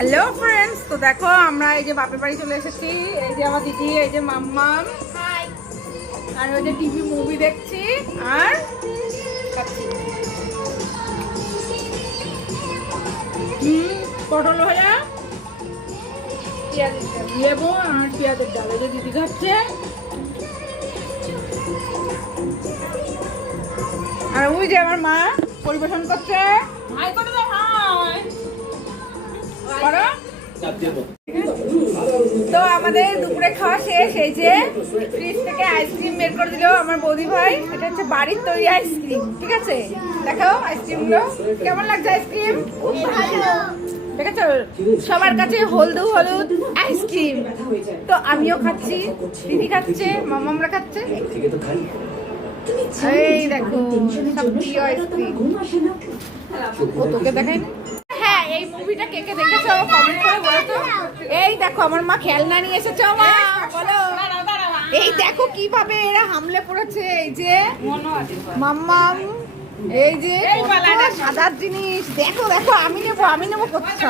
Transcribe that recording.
Hello friends, তো দেখো আমরা এই যে বাপের বাড়ি চলে এসেছি। এই যে আমার দিদি, এই যে মাম্মাম, আর ওই যে টিভি মুভি দেখছি আর খাচ্ছি। পটল ভাজা, লেবু আর পেঁয়াজের ডাল, এই যে দিদি খাচ্ছে। আর ওই যে আমার মা পরিবেশন করছে। হাই করে দাও, হাই করো। তো আমাদের দুপুরে খাওয়া শেষ। এই যে ফ্রিজ থেকে আইসক্রিম বের করে দিল আমার বৌদি ভাই। এটা হচ্ছে বাড়ির তৈরি আইসক্রিম, ঠিক আছে? দেখাও আইসক্রিমগুলো কেমন লাগছে। আইসক্রিম দেখেছো, সবার কাছে হলদু হলুদ আইসক্রিম। তো আমিও খাচ্ছি, দিদি খাচ্ছে, মামামরা খাচ্ছে। এই দেখো সব প্রিয় আইসক্রিম। ও তোকে দেখাই না? হ্যাঁ, এই মুভিটা কে কে দেখেছো কমেন্ট করে বলো তো। এই দেখো আমার মা খেলনা নিয়ে এসেছে। মা বলো, এই দেখো কিভাবে এরা হামলে পড়েছে। এই যে মাম্মাম, এই যে সাদার জিনিস। দেখো দেখো, আমি নেবো করছো।